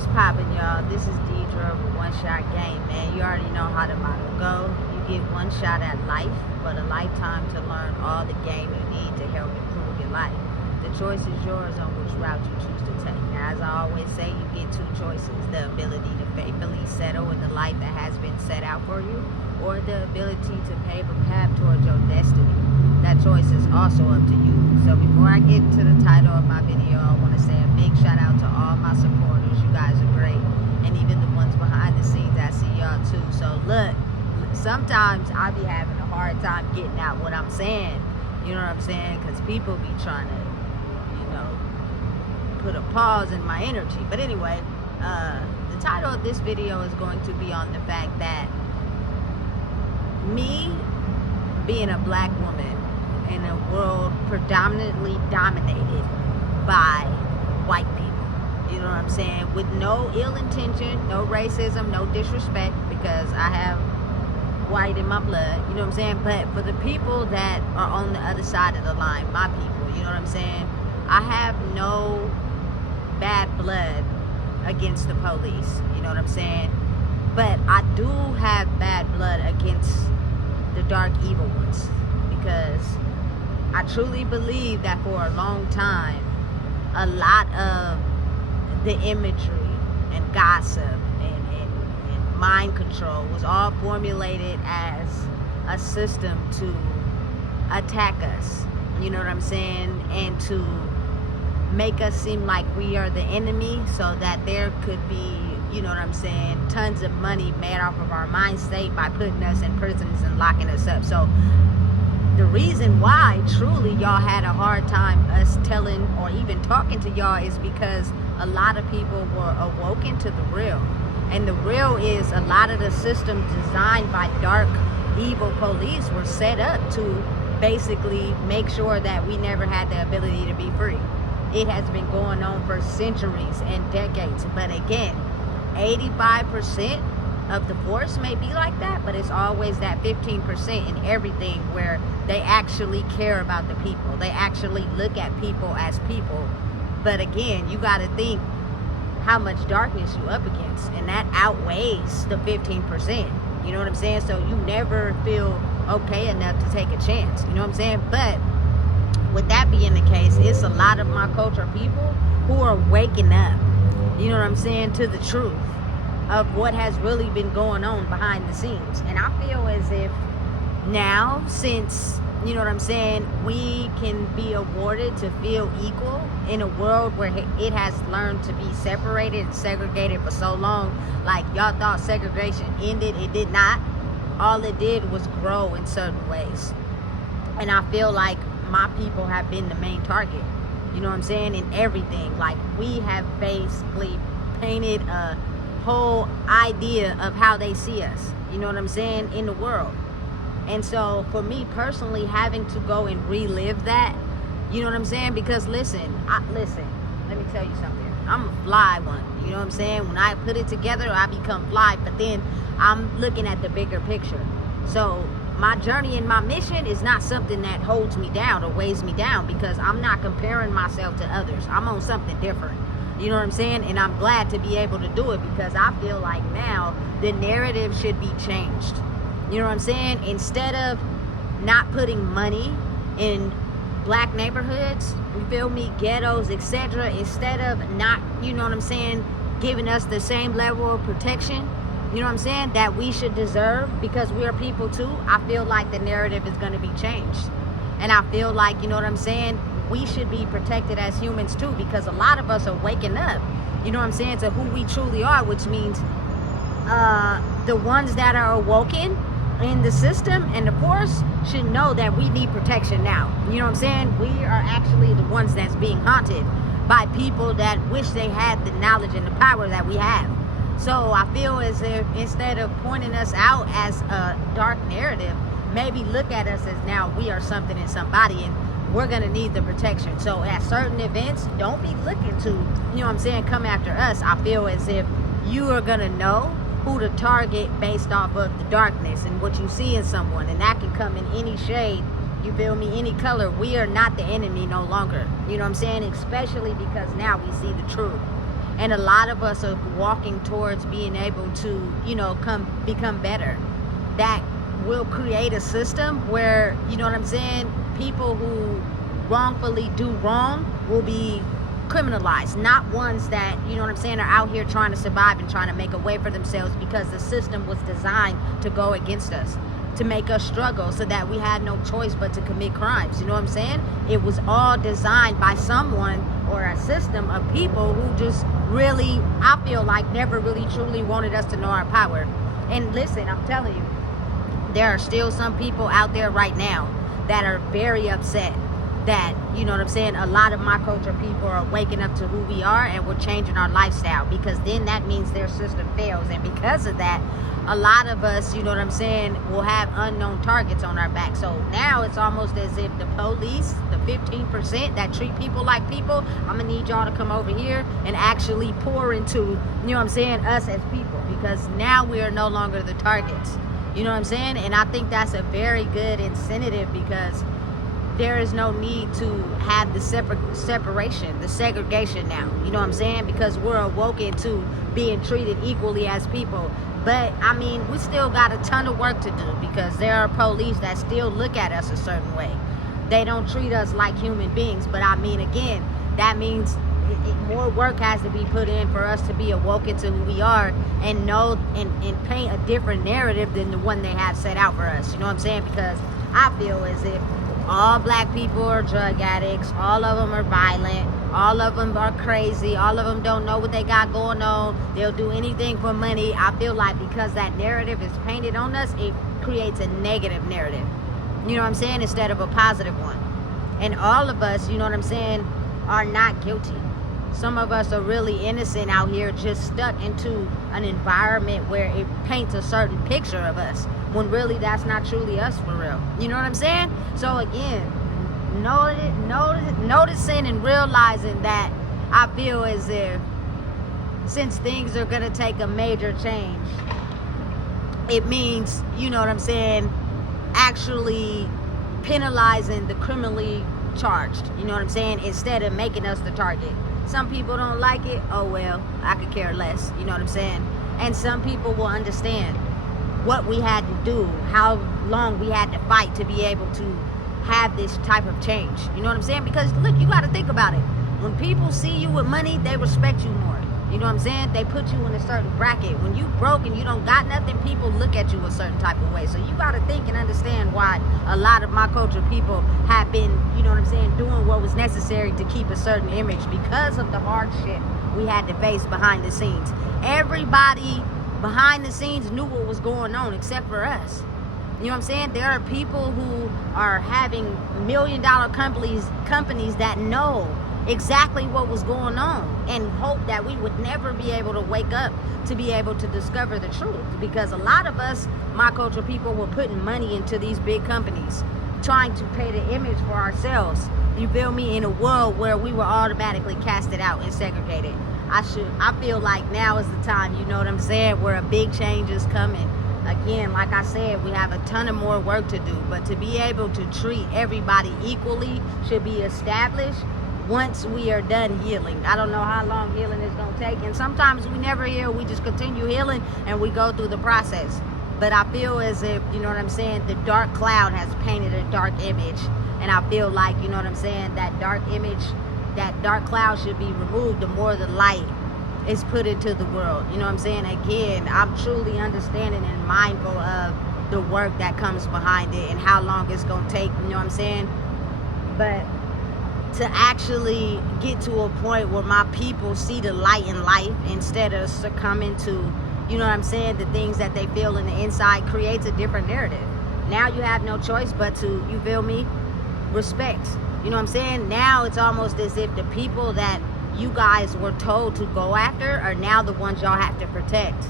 What's poppin', y'all? This is Deidre with One Shot Game, man. You already know how the motto go. You get one shot at life, but a lifetime to learn all the game you need to help improve your life. The choice is yours on which route you choose to take. Now, as I always say, you get two choices: the ability to faithfully settle in the life that has been set out for you, or the ability to pave a path towards your destiny. That choice is also up to you. So before I get to the title of my video, I want to say a big shout out to all my supporters. You guys are great. And even the ones behind the scenes, I see y'all too. So look, sometimes I be having a hard time getting out what I'm saying. You know what I'm saying? Because people be trying to, put a pause in my energy. But anyway, the title of this video is going to be on the fact that me being a black woman in a world predominantly dominated by white people, you know what I'm saying, with no ill intention, no racism, no disrespect, because I have white in my blood, you know what I'm saying, but for the people that are on the other side of the line, my people, you know what I'm saying, I have no bad blood against the police, you know what I'm saying, but I do have bad blood against the dark evil ones, because I truly believe that for a long time a lot of the imagery and gossip and mind control was all formulated as a system to attack us, you know what I'm saying, and to make us seem like we are the enemy, so that there could be, you know what I'm saying, tons of money made off of our mind state by putting us in prisons and locking us up. So the reason why truly y'all had a hard time us telling or even talking to y'all is because a lot of people were awoken to the real. And the real is a lot of the systems designed by dark, evil police were set up to basically make sure that we never had the ability to be free. It has been going on for centuries and decades. But again, 85% of the force may be like that, but it's always that 15% in everything where they actually care about the people. They actually look at people as people. But again, you got to think how much darkness you up against, and that outweighs the 15%. You know what I'm saying? So you never feel okay enough to take a chance. You know what I'm saying? But with that being the case, it's a lot of my culture people who are waking up, you know what I'm saying, to the truth of what has really been going on behind the scenes. And I feel as if now, since, you know what I'm saying, we can be awarded to feel equal in a world where it has learned to be separated and segregated for so long. Like, y'all thought segregation ended. It did not. All it did was grow in certain ways. And I feel like my people have been the main target, you know what I'm saying, in everything. Like, we have basically painted a whole idea of how they see us, you know what I'm saying, in the world. And so for me personally, having to go and relive that, you know what I'm saying, because listen, let me tell you something. I'm a fly one, you know what I'm saying. When I put it together, I become fly, but then I'm looking at the bigger picture. So my journey and my mission is not something that holds me down or weighs me down, because I'm not comparing myself to others. I'm on something different, you know what I'm saying, and I'm glad to be able to do it, because I feel like now the narrative should be changed, you know what I'm saying. Instead of not putting money in black neighborhoods, you feel me, ghettos, etc., instead of not, you know what I'm saying, giving us the same level of protection, you know what I'm saying, that we should deserve, because we are people too, I feel like the narrative is going to be changed. And I feel like, you know what I'm saying, we should be protected as humans too, because a lot of us are waking up, you know what I'm saying, to who we truly are, which means the ones that are awoken in the system and the force should know that we need protection now. You know what I'm saying? We are actually the ones that's being haunted by people that wish they had the knowledge and the power that we have. So I feel as if instead of pointing us out as a dark narrative, maybe look at us as now we are something and somebody, and we're going to need the protection. So at certain events, don't be looking to, you know what I'm saying, come after us. I feel as if you are going to know who to target based off of the darkness and what you see in someone. And that can come in any shade, you feel me, any color. We are not the enemy no longer. You know what I'm saying? Especially because now we see the truth. And a lot of us are walking towards being able to, you know, become better. That will create a system where, you know what I'm saying, people who wrongfully do wrong will be criminalized, not ones that, you know what I'm saying, are out here trying to survive and trying to make a way for themselves, because the system was designed to go against us, to make us struggle, so that we had no choice but to commit crimes. You know what I'm saying? It was all designed by someone or a system of people who just really, I feel like, never really truly wanted us to know our power. And listen, I'm telling you, there are still some people out there right now that are very upset that, you know what I'm saying, a lot of my culture people are waking up to who we are, and we're changing our lifestyle, because then that means their system fails. And because of that, a lot of us, you know what I'm saying, will have unknown targets on our back. So now it's almost as if the police, the 15% that treat people like people, I'm gonna need y'all to come over here and actually pour into, you know what I'm saying, us as people, because now we are no longer the targets. You know what I'm saying? And I think that's a very good incentive, because there is no need to have the separation, the segregation now. You know what I'm saying? Because we're awoken to being treated equally as people. But, I mean, we still got a ton of work to do, because there are police that still look at us a certain way. They don't treat us like human beings. But, I mean, again, that means more work has to be put in for us to be awoken to who we are, and know and paint a different narrative than the one they have set out for us. You know what I'm saying? Because I feel as if all black people are drug addicts, all of them are violent, all of them are crazy, all of them don't know what they got going on, they'll do anything for money. I feel like because that narrative is painted on us, it creates a negative narrative, you know what I'm saying, instead of a positive one. And all of us, you know what I'm saying, are not guilty. Some of us are really innocent out here, just stuck into an environment where it paints a certain picture of us, when really that's not truly us for real. You know what I'm saying? So again, noticing and realizing that, I feel as if since things are going to take a major change, it means, you know what I'm saying, actually penalizing the criminally charged. You know what I'm saying? Instead of making us the target. Some people don't like it. Oh well, I could care less. You know what I'm saying? And some people will understand what we had to do, how long we had to fight to be able to have this type of change. You know what I'm saying? Because look, you got to think about it. When people see you with money, they respect you more. You know what I'm saying? They put you in a certain bracket. When you broke and you don't got nothing, people look at you a certain type of way. So you got to think and understand why a lot of my culture people have been, you know what I'm saying, doing what was necessary to keep a certain image, because of the hardship we had to face behind the scenes. Everybody behind the scenes knew what was going on except for us. You know what I'm saying? There are people who are having $1 million companies that know exactly what was going on, and hope that we would never be able to wake up to be able to discover the truth. Because a lot of us, my culture people, were putting money into these big companies, trying to pay the image for ourselves. You feel me? In a world where we were automatically casted out and segregated. I feel like now is the time, you know what I'm saying, where a big change is coming. Again, like I said, we have a ton of more work to do, but to be able to treat everybody equally should be established once we are done healing. I don't know how long healing is going to take, and sometimes we never heal, we just continue healing and we go through the process. But I feel as if, you know what I'm saying, the dark cloud has painted a dark image, and I feel like, you know what I'm saying, that dark image, that dark cloud should be removed the more the light is put into the world. You know what I'm saying? Again, I'm truly understanding and mindful of the work that comes behind it and how long it's going to take, you know what I'm saying? But to actually get to a point where my people see the light in life instead of succumbing to, you know what I'm saying, the things that they feel in the inside, creates a different narrative. Now you have no choice but to, you feel me, respect. You know what I'm saying? Now it's almost as if the people that you guys were told to go after are now the ones y'all have to protect.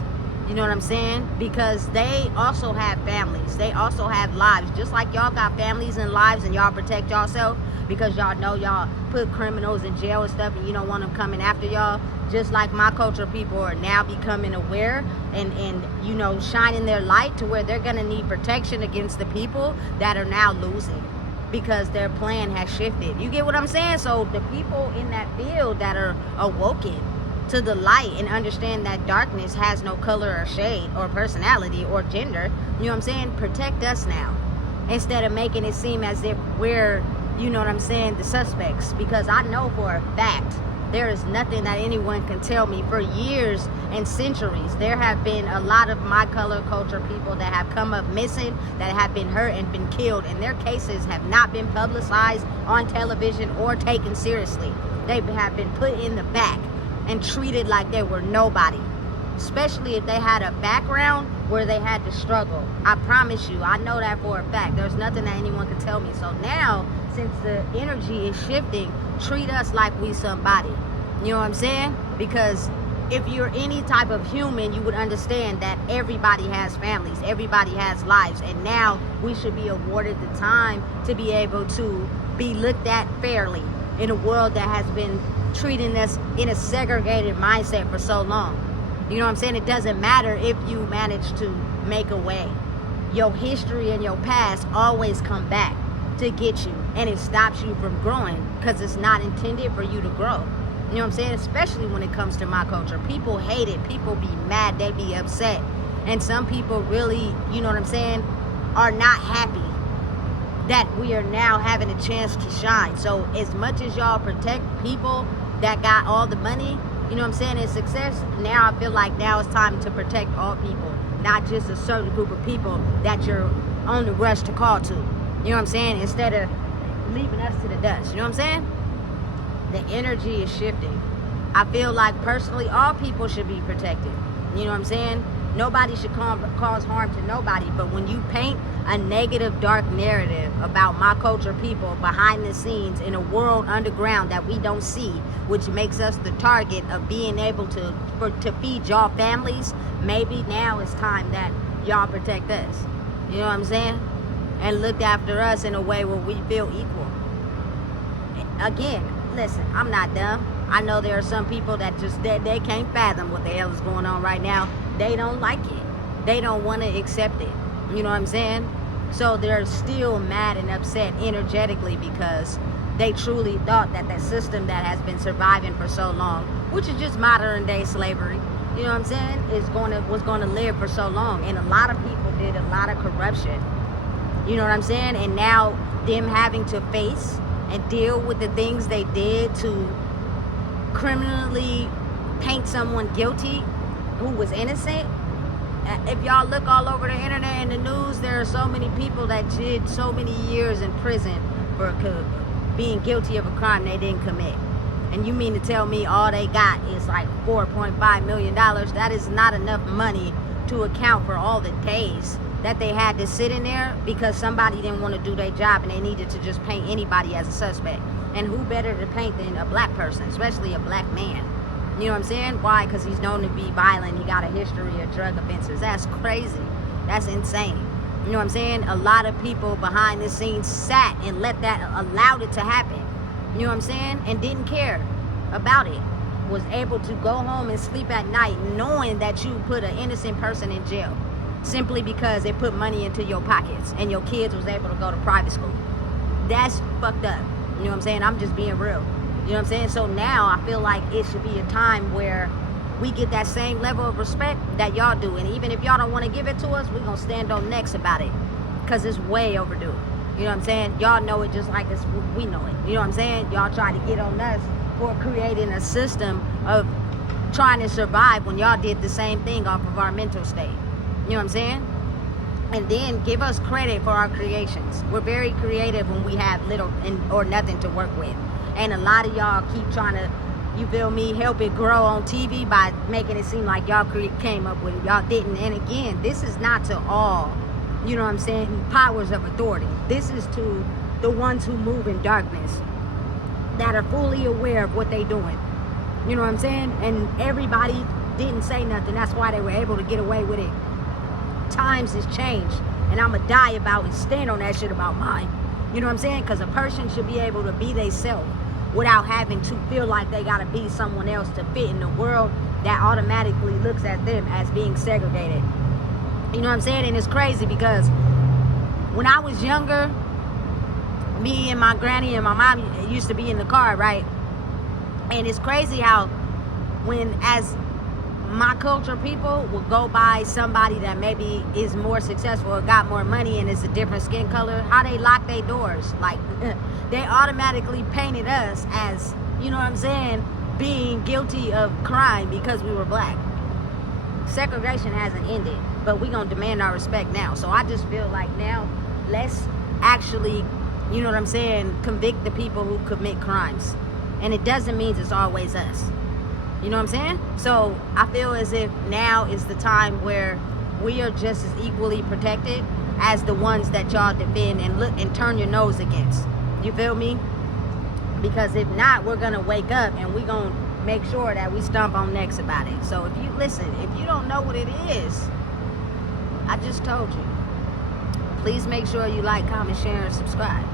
You know what I'm saying? Because they also have families. They also have lives. Just like y'all got families and lives and y'all protect yourself because y'all know y'all put criminals in jail and stuff and you don't want them coming after y'all. Just like my culture people are now becoming aware and you know, shining their light to where they're going to need protection against the people that are now losing because their plan has shifted. You get what I'm saying? So the people in that field that are awoken to the light and understand that darkness has no color or shade or personality or gender. You know what I'm saying? Protect us now, instead of making it seem as if we're, you know what I'm saying, the suspects. Because I know for a fact there is nothing that anyone can tell me. For years and centuries, there have been a lot of my color culture people that have come up missing, that have been hurt and been killed, and their cases have not been publicized on television or taken seriously. They have been put in the back and treated like they were nobody, especially if they had a background where they had to struggle. I promise you, I know that for a fact. There's nothing that anyone can tell me. So now, since the energy is shifting, treat us like we somebody. You know what I'm saying? Because if you're any type of human, you would understand that everybody has families, everybody has lives, and now we should be awarded the time to be able to be looked at fairly in a world that has been treating us in a segregated mindset for so long. You know what I'm saying? It doesn't matter if you manage to make a way. Your history and your past always come back to get you, and it stops you from growing because it's not intended for you to grow. You know what I'm saying? Especially when it comes to my culture. People hate it. People be mad. They be upset. And some people really, you know what I'm saying, are not happy that we are now having a chance to shine. So as much as y'all protect people that got all the money, you know what I'm saying, and success, now I feel like now it's time to protect all people, not just a certain group of people that you're on the rush to call to. You know what I'm saying? Instead of leaving us to the dust. You know what I'm saying? The energy is shifting. I feel like personally all people should be protected. You know what I'm saying? Nobody should cause harm to nobody. But when you paint a negative, dark narrative about my culture people behind the scenes in a world underground that we don't see, which makes us the target of being able to feed y'all families, maybe now it's time that y'all protect us. You know what I'm saying? And look after us in a way where we feel equal. Again, listen, I'm not dumb. I know there are some people that just they can't fathom what the hell is going on right now. They don't like it. They don't want to accept it. You know what I'm saying? So they're still mad and upset energetically because they truly thought that that system that has been surviving for so long, which is just modern day slavery, you know what I'm saying, was going to live for so long. And a lot of people did a lot of corruption. You know what I'm saying? And now them having to face and deal with the things they did to criminally paint someone guilty who was innocent. If y'all look all over the internet and the news, there are so many people that did so many years in prison for being guilty of a crime they didn't commit. And you mean to tell me all they got is like $4.5 million? That is not enough money to account for all the days that they had to sit in there because somebody didn't want to do their job and they needed to just paint anybody as a suspect. And who better to paint than a black person, especially a black man? You know what I'm saying? Why? Because he's known to be violent. He got a history of drug offenses. That's crazy. That's insane. You know what I'm saying? A lot of people behind the scenes sat and allowed it to happen. You know what I'm saying? And didn't care about it. Was able to go home and sleep at night knowing that you put an innocent person in jail simply because it put money into your pockets and your kids was able to go to private school. That's fucked up. You know what I'm saying? I'm just being real. You know what I'm saying? So now I feel like it should be a time where we get that same level of respect that y'all do. And even if y'all don't want to give it to us, we're going to stand on next about it because it's way overdue. You know what I'm saying? Y'all know it just like we know it. You know what I'm saying? Y'all try to get on us for creating a system of trying to survive when y'all did the same thing off of our mental state. You know what I'm saying? And then give us credit for our creations. We're very creative when we have little or nothing to work with. And a lot of y'all keep trying to, you feel me, help it grow on TV by making it seem like y'all came up with it. Y'all didn't. And again, this is not to all, you know what I'm saying, powers of authority. This is to the ones who move in darkness, that are fully aware of what they're doing. You know what I'm saying? And everybody didn't say nothing. That's why they were able to get away with it. Times has changed. And I'm going to die about it. Stand on that shit about mine. You know what I'm saying? Because a person should be able to be they self without having to feel like they got to be someone else to fit in the world that automatically looks at them as being segregated. You know what I'm saying? And it's crazy because when I was younger, me and my granny and my mom used to be in the car, right? And it's crazy how when, as my culture people will go by somebody that maybe is more successful or got more money and is a different skin color, how they lock their doors. Like, they automatically painted us as, you know what I'm saying, being guilty of crime because we were black. Segregation hasn't ended, but we're going to demand our respect now. So I just feel like now, let's actually, you know what I'm saying, convict the people who commit crimes. And it doesn't mean it's always us. You know what I'm saying? So I feel as if now is the time where we are just as equally protected as the ones that y'all defend and look and turn your nose against. You feel me? Because if not, we're gonna wake up and we're gonna make sure that we stomp on necks about it. So if you listen, if you don't know what it is, I just told you. Please make sure you like, comment, share, and subscribe.